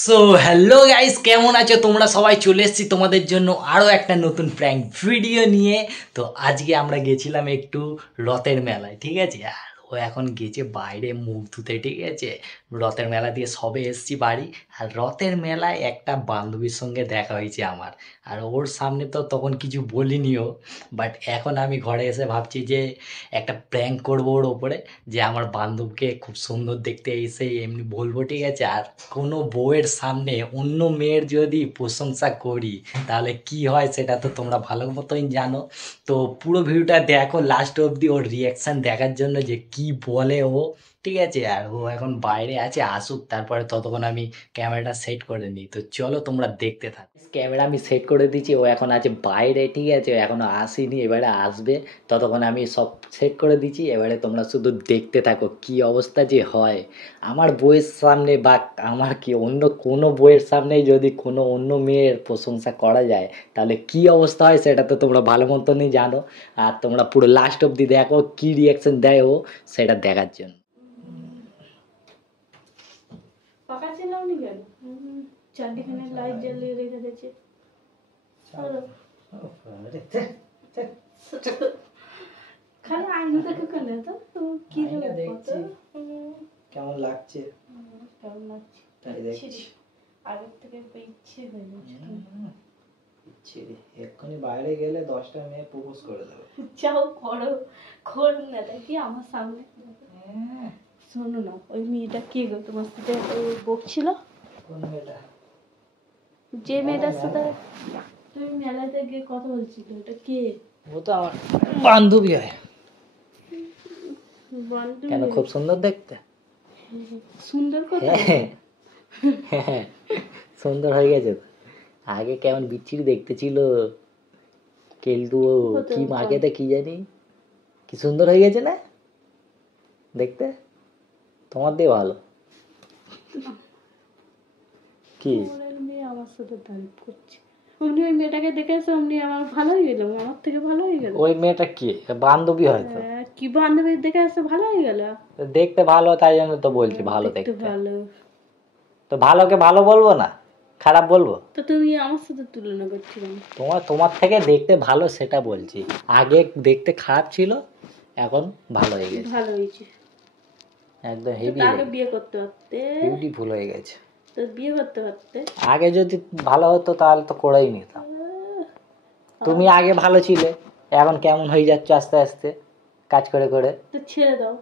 So hello guys, কেমন আছো তোমরা সবাই? চলে এসেছি তোমাদের জন্য আরও একটা নতুন প্র্যাঙ্ক ভিডিও নিয়ে। তো আজকে আমরা গেছিলাম একটু রথের মেলায়, ঠিক আছে? আর ও এখন গেছে বাইরে মুখ ধুতে, ঠিক আছে? রথের মেলা দিয়ে সবে এসেছি বাড়ি। আর রথের মেলায় একটা বান্ধবীর সঙ্গে দেখা হয়েছে আমার। আর ওর সামনে তো তখন কিছু বলিনিও, বাট এখন আমি ঘরে এসে ভাবছি যে একটা প্র্যাঙ্ক করবো ওর ওপরে, যে আমার বান্ধবকে খুব সুন্দর দেখতে এসে এমনি বলবো, ঠিক আছে? আর কোনো বউয়ের সামনে অন্য মেয়ের যদি প্রশংসা করি তাহলে কি হয় সেটা তো তোমরা ভালো মতোই জানো। তো পুরো ভিডিওটা দেখো লাস্ট অবধি, ওর রিয়াকশান দেখার জন্য যে কি বলে ও, ঠিক আছে? আর ও এখন বাইরে আছে, আসুক, তারপরে ততক্ষণ আমি ক্যামেরাটা সেট করে নিই। তো চলো তোমরা দেখতে থাকো। ক্যামেরা আমি সেট করে দিচ্ছি, ও এখন আছে বাইরে, ঠিক আছে? এখনো আসেনি, এবারে আসবে। ততক্ষণ আমি সব সেট করে দিচ্ছি, এবারে তোমরা শুধু দেখতে থাকো কি অবস্থা যে হয় আমার বইয়ের সামনে, বা আমার কি অন্য কোনো বইয়ের সামনে যদি কোনো অন্য মেয়ের প্রশংসা করা যায় তাহলে কি অবস্থা হয় সেটা তো তোমরা ভালো মতনই জানো। আর তোমরা পুরো লাস্ট অবধি দেখো কি রিয়াকশন দেয় ও, সেটা দেখার জন্য। পাকা চালাওনি কেন? চারদিখানে লাইট জ্বালিয়ে রেখে দিয়েছে। খালি আইনা দেখো কেন? তো কি আয়না হলো? দেখছি। কেমন লাগছে? কেমন লাগছে? তাই দেখছি। আগের থেকে ইচ্ছে হয়ে যাচ্ছে। ইচ্ছে রে, এক্ষুনি বাইরে গেলে 10টা মেয়ে প্রপোজ করে দেবে। যাও করো, কর না দেখি আমার সামনে। শোনো না, ওই মেয়েটা কে গো তোমার সাথে বকছিল? কোন মেয়েটা? যে মেয়েটার সাথে তুমি মেলাতে গিয়ে কথা বলছিল, ওটা কে? ও তো আমার বান্ধবী হয়। বান্ধবী? কেন, খুব সুন্দর দেখতে? সুন্দর কথা। হ্যাঁ, সুন্দর হয়ে গেছে তো। আগে কেমন বিচ্ছিরি দেখতে ছিল, কেলটু কি মার্কেটে কি জানি, কি সুন্দর হয়ে গেছে না দেখতে? তোমার দিয়ে ভালো। কি মেয়ে আমার সাথে তারিফ করছে, অমনি ওই মেয়েটাকে দেখে এসে অমনি আমার ভালো হয়ে গেল, আমার থেকে ভালো হয়ে গেল। ওই মেয়েটা কি বান্ধবী হয়তো? কি বান্ধবী দেখে এসে ভালো হয়ে গেল? দেখতে ভালো তাই জন্য তো বলছি ভালো দেখতে। ভালো তো ভালোকে ভালো বলবো না, খারাপ বলবো? তো তুমি আমার সাথে তুলনা করছো কেন? তোমার থেকে দেখতে ভালো সেটা বলছি। আগে দেখতে খারাপ ছিল, এখন ভালো হয়ে গেছে। ভালো হয়েছে একদম হেভি, আগে বিয়ে করতে পারতে, বিউটিফুল হয়ে গেছে। তো বিয়ে করতে পারতে। আগে যদি ভালো হতো তাহলে তো করেই নিতাম। তুমি আগে ভালো ছিলে, এখন কেমন হয়ে যাচ্ছে আস্তে আস্তে কাজ করে করে। তো ছেড়ে দাও।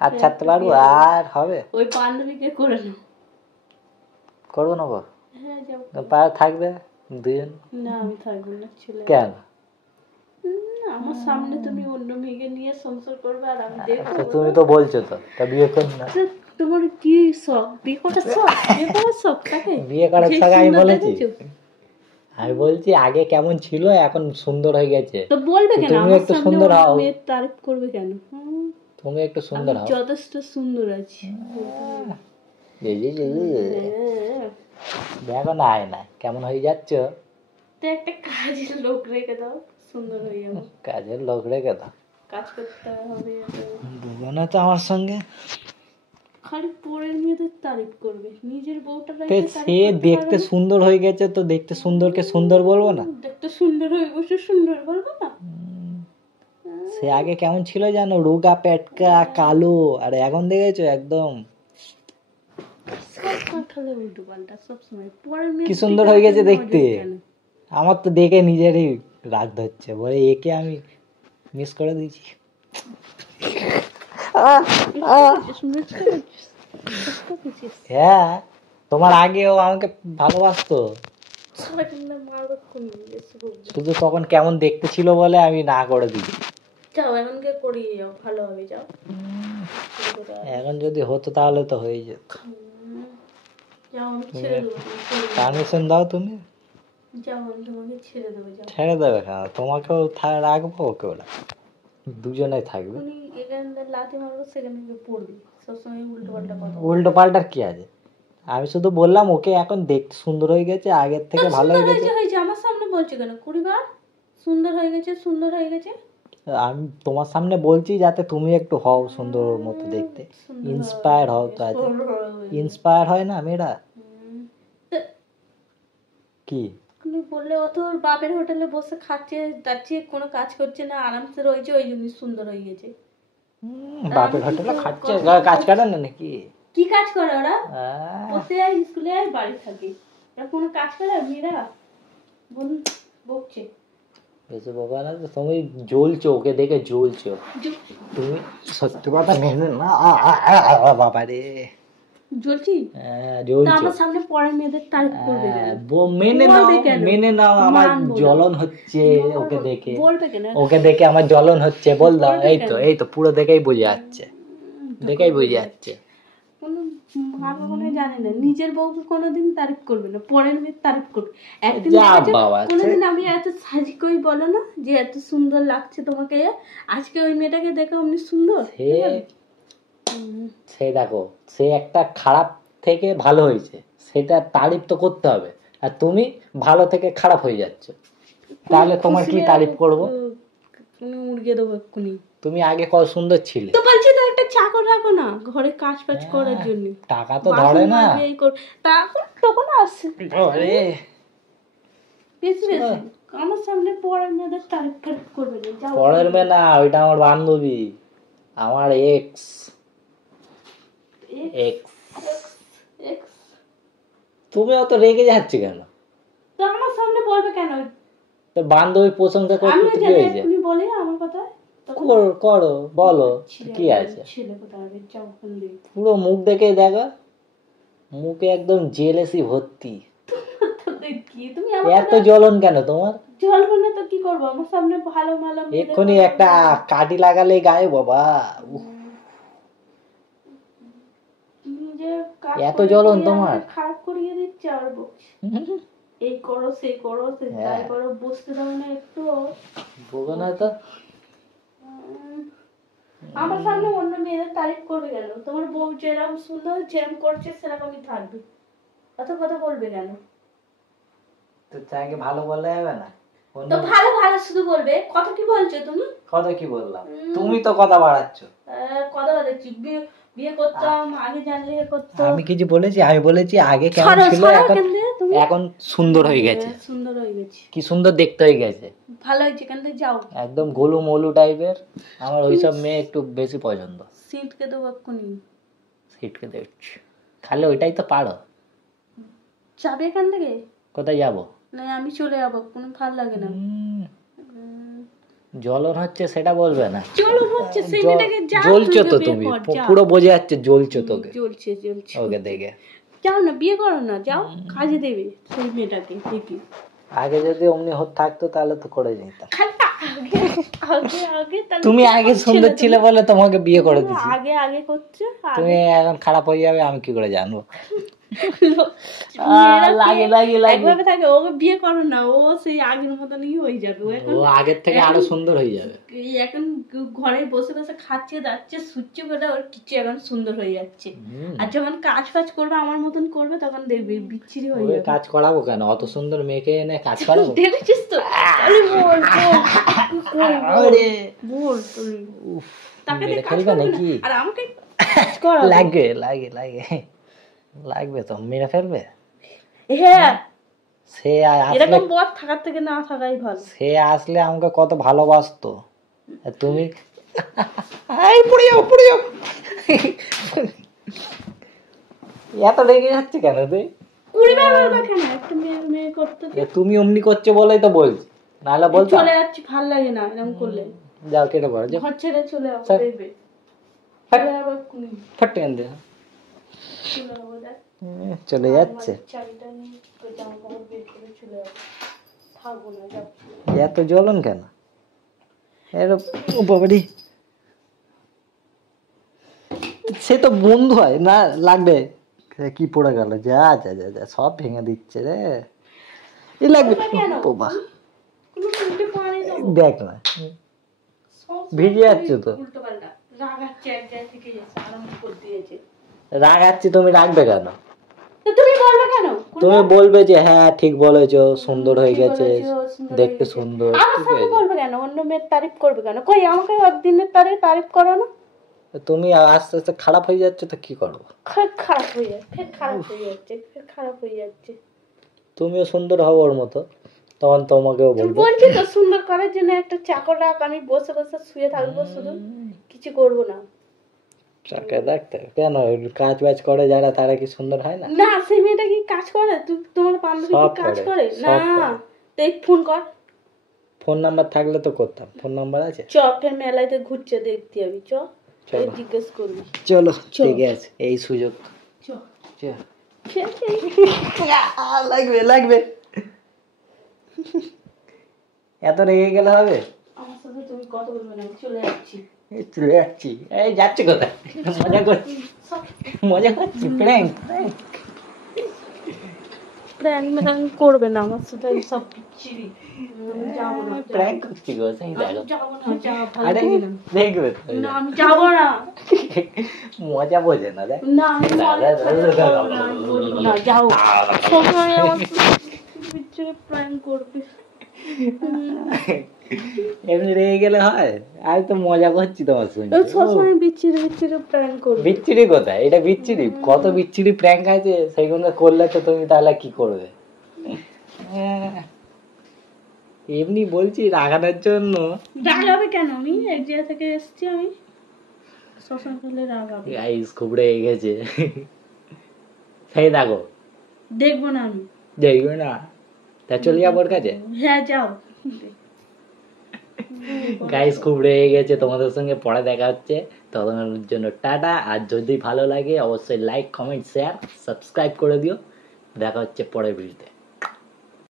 আর ছাড়তে পারবো? আর হবে? ওই বান্ধবীকে করে নাও। করবো না গো? হ্যাঁ যাও। থাকবে দুজন? না আমি থাকবো না, ছেলে। কেন? আমার সামনে তুমি অন্য মেয়েকে নিয়ে সংসার করবে আর আমি দেখবো? তুমি তো বলছো তো, তা বিয়ে কর না। তোমার কি শখ? বিয়ে করার শখ? বিয়ে করার শখ থাকে? বিয়ে করার শখ আমি বলেছি? আমি বলছি আগে কেমন ছিল এখন সুন্দর হয়ে গেছে। তো বলবে কেন? তুমি একটু সুন্দর হও। মেয়ের তারিফ করবে কেন? তুমি একটু সুন্দর হও। যথেষ্ট সুন্দর আছি। দেখো না আয়না কেমন হয়ে যাচ্ছ। তো একটা কাজের লোক রেখে দাও, সুন্দর হয়ে যাবে। কাজের লোক রেখে দাও? কাজ করতে হবে। দুজনে তো আমার সঙ্গে খালি পরের মেয়েদের তারিফ করবে, নিজের বউটা সে দেখতে সুন্দর হয়ে গেছে তো দেখতে সুন্দরকে সুন্দর বলবো না? দেখতে সুন্দর হয়ে বসে সুন্দর বলবো না? সে আগে কেমন ছিল জানো? রোগা পেটকা কালো, আর এখন দেখেছো একদম কি সুন্দর হয়ে গেছে দেখতে। আমার তো দেখে নিজেরই রাগ ধরছে, বলে একে আমি মিস করে দিয়েছি। হ্যাঁ, তোমার আগেও আমাকে ভালোবাসতো, শুধু তখন কেমন দেখতে ছিল বলে আমি না করে দিই। যাও এখনকে পড়িয়ে যাও, ভালো হবে, যাও। এখন যদি হতো তাহলে তো হয়ে যেত। পারমিশন দাও তুমি। ছেড়ে দেবে কেন? তোমাকেও রাখবো, ওকেও রাখবো, দুজনেই থাকবে। উল্টো পাল্টার কি আছে? আমি শুধু বললাম ওকে এখন দেখতে সুন্দর হয়ে গেছে, আগের থেকে ভালো হয়ে গেছে। আমার সামনে বলছো কেন? 20 বার সুন্দর হয়ে গেছে, সুন্দর হয়ে গেছে। আমি তোমার সামনে বলছি যাতে তুমি একটু হও সুন্দর মতো দেখতে, ইন্সপায়ার হও। তো আছে ইন্সপায়ার হয় না মেয়েরা? কি তুমি বললে ও তো ওর বাপের হোটেলে বসে খাচ্ছে যাচ্ছে, কোনো কাজ করছে না, আরামসে রয়েছে, ওই জন্য সুন্দর হয়ে গেছে। বাপের হোটেলে খাচ্ছে, কাজ করে না নাকি? কি কাজ করে ওরা? বসে যায়, স্কুলে যায়, বাড়ি থাকে। ওরা কোনো কাজ করে? মেয়েরা বলুন বকছে। বেশি বাবা না, তুমি জ্বলছো, ওকে দেখে জ্বলছো তুমি, সত্যি কথা মেনে না বাবা রে। জ্বলছি? জ্বলছো। আমার সামনে পরে মেয়েদের তারিফ করবে কেন? মেনে নাও আমার জ্বলন হচ্ছে ওকে দেখে। বলবে কেন? ওকে দেখে আমার জ্বলন হচ্ছে, বল দাও। এই তো পুরো দেখেই বোঝা যাচ্ছে, দেখেই বোঝা যাচ্ছে। কোনো মা কখনো জানে না নিজের বউকে কোনোদিন তারিফ করবে না, পরের মেয়ের তারিফ করবে। একদিন কোনোদিন আমি এত সাজি কই বলো না যে এত সুন্দর লাগছে তোমাকে, আজকে ওই মেয়েটাকে দেখো অমনি সুন্দর। সে দেখো, সে একটা খারাপ থেকে ভালো হয়েছে, সেটা তারিফ তো করতে হবে। আর তুমি ভালো থেকে খারাপ হয়ে যাচ্ছ, তাহলে তোমার কি তারিফ করবো? উড়িয়ে দেবো এক্ষুনি। তুমি আগে কত সুন্দর ছিলে। তো বলছি তো একটা চাকর রাখো না ঘরে কাজ ফাজ করার জন্য। টাকা তো ধরে না, তখন আসছে বেশি বেশি আমার সামনে পরের মেয়েদের তারিফ টারিফ করবে না। পরের মেয়ে না, ওইটা আমার বান্ধবী, আমার এক্স। তুমি অত রেগে যাচ্ছে কেন? তো আমার সামনে বলবে কেন? তো বান্ধবী প্রশংসা করতে কি হয়েছে? তুমি বলে আমার কথা করো, বলো কি আছে। পুরো মুখ দেখে দেখো, মুখে একদম জেলেসি ভর্তি। এত জ্বলন কেন তোমার? জ্বলবো না তো কি করবো? আমার সামনে ভালো ভালো এক্ষুনি একটা কাটি লাগালে গায়ে বাবা। এত জ্বলন তোমার? খারাপ করিয়ে দিচ্ছে আর এই করো সেই করো তাই করো, বসতে দাও না একটু। বলো না তো। আমার সামনে অন্য মেয়েদের তারিফ করবে কেন? তোমার বউ যেরকম সুন্দর যেরকম করছে সেরকমই থাকবে, অত কথা বলবে কেন? তো চাইকে ভালো বললে হবে না? তো ভালো ভালো শুধু বলবে। কথা কি বলছো তুমি? কথা কি বললাম? তুমি তো কথা বাড়াচ্ছ। কথা বাড়াচ্ছি? বিয়ে করতাম আগে জানলে করতাম। আমি কিছু বলেছি? আমি বলেছি আগে কেমন ছিল, এখন সুন্দর হয়ে গেছে। সুন্দর হয়ে গেছে, কি সুন্দর দেখতে হয়ে গেছে, ভালো হয়েছে। কেন যাও, একদম গোলু মোলু টাইপের। আমার ওইসব মেয়ে একটু বেশি পছন্দ। সিটকে দেবো এক্ষুনি। সিটকে দেখছি খালি ওইটাই তো পারো। যাবে এখান থেকে? কোথায় যাবো? না আমি চলে যাবো, কোনো ভালো লাগে না। জ্বলন হচ্ছে সেটা বলবে না। জ্বলন হচ্ছে সেই মেয়েটাকে যা জ্বলছো তো তুমি, পুরো বোঝা যাচ্ছে জ্বলছো তোকে। জ্বলছে ওকে দেখে যাও না, বিয়ে করো না, যাও কাজে দেবে সেই মেয়েটাকে দেখি। আগে যদি অমনি থাকতো তাহলে তো করে নিতাম। তুমি আগে সুন্দর ছিলে বলে তোমাকে বিয়ে করে দিছি। আগে আগে করছো, তুমি এখন খারাপ হয়ে যাবে আমি কি করে জানবো? একভাবে থাকে, ওকে বিয়ে করো না, ও সেই আগের মতনই হয়ে যাবে। ও আগের থেকে আরো সুন্দর হয়ে যাবে। এখন ঘরে বসে বসে খাচ্ছে যাচ্ছে সুচ্ছে করে, ওর কিছু এখন সুন্দর হয়ে যাচ্ছে। আর যখন কাজ ফাজ করবে আমার মতন করবে তখন দেখবি বিচ্ছিরি হয়ে যাবে। কাজ করাবো কেন? অত সুন্দর মেয়েকে এনে কাজ করাবো? দেখেছিস তো? বল তুই তাকে খেলবে নাকি? আর আমাকে লাগে লাগে লাগে লাগবে তো, মেরে ফেলবে। হ্যাঁ, সে এরকম বর থাকার থেকে না থাকাই ভালো। সে আসলে আমাকে কত ভালোবাসতো, তুমি পড়ে যাও পড়ে যাও। এত রেগে যাচ্ছে কেন তুই? তুমি অমনি করছো বলেই তো বলছি, নাহলে বলছো চলে যাচ্ছি, ভাল লাগে না এরকম করলে। যাও কেটে পড়ো, ঘর ছেড়ে চলে যাও, দেখবে চলে যাচ্ছে। এত জ্বলন কেন? সে তো বন্ধু হয় না, লাগবে কি পড়ে গেল, যা যা যা যা সব ভেঙে দিচ্ছে রে। লাগবে দেখ না, ভিজে যাচ্ছে তো। রাগাচ্ছি, তুমি রাখবে কেন? তুমি বলবে যে হ্যাঁ ঠিক বলেছো, সুন্দর হয়ে গেছে, দেখতে সুন্দর। বলবে কেন? অন্য মেয়ের তারিফ করবে কেন? কই আমাকে একদিনের তারিফ করো না? তুমি আস্তে আস্তে খারাপ হয়ে যাচ্ছে তো কি করবো? খারাপ হয়ে যাচ্ছে, খারাপ হয়ে যাচ্ছে। তুমিও সুন্দর হও ওর মতো, তখন তোমাকেও তুই বলবো। বলছি তো সুন্দর করার জন্য একটা চাকর রাখ, আমি বসে বসে শুয়ে থাকবো, শুধু কিছু করবো না। চাকা রাখতে কেন? কাজ বাজ করে যারা, তারা কি সুন্দর হয় না? না, সেই মেয়েটা কি কাজ করে? তুই তোমার বান্ধবী কি সব কাজ করে, করে? না, সব করে। দেখ ফোন কর। ফোন নাম্বার থাকলে তো করতাম। ফোন নাম্বার আছে? চ, ফের মেলাতে ঘুরছে দেখতে যাবি, চ, চলো। জিজ্ঞেস করবি। চলো ঠিক আছে, এই সুযোগ। চ, চল। খেল, খেল। লাগবে লাগবে, এত রেগে গেলে হবে? আমার সাথে তুমি কথা বলবে না, আমি চলে যাচ্ছি। এই চলে যাচ্ছি। এই যাচ্ছে কোথায়? মজা করছি, মজা করছি, প্র্যাঙ্ক। প্র্যাঙ্ক করবে না আমার সাথে, সব পিচ্ছিরি। যাবো না, প্র্যাঙ্ক করছি গো, সেই দেখো। যাবো না, যা, ভালো আরে লাগে না। দেখবে তো। না, আমি যাবো না। মজা বোঝে না দেখ। না, আমি যাবো না, আমি বলি না, যাও। সবসময় আমার পিচ্ছিরি প্র্যাঙ্ক করবে। এমনি রেগে গেলে হয়? আমি তো মজা করছি তোমার সঙ্গে। সবসময় বিচ্ছিরি বিচ্ছিরি প্র্যাঙ্ক করবে। বিচ্ছিরি কোথায়? এটা বিচ্ছিরি? কত বিচ্ছিরি প্র্যাঙ্ক আছে, সেইগুলো করলে তো তুমি তাহলে কি করবে? এমনি বলছি রাগানোর জন্য। রাগাবে কেন? আমি এক জায়গা থেকে এসেছি, আমি সবসময় করলে রাগাবে। গাইস খুব রেগে গেছে, সেই দেখো। দেখবো না আমি। দেখবে না? তা চলে যাবো ওর কাছে। হ্যাঁ, যাও। গাইস খুব রেগে গেছে, তোমাদের সঙ্গে পরে দেখা হচ্ছে, ততক্ষণের জন্য টাটা। আর যদি ভালো লাগে অবশ্যই লাইক, কমেন্ট, শেয়ার, সাবস্ক্রাইব করে দিও। দেখা হচ্ছে পরের ভিডিওতে।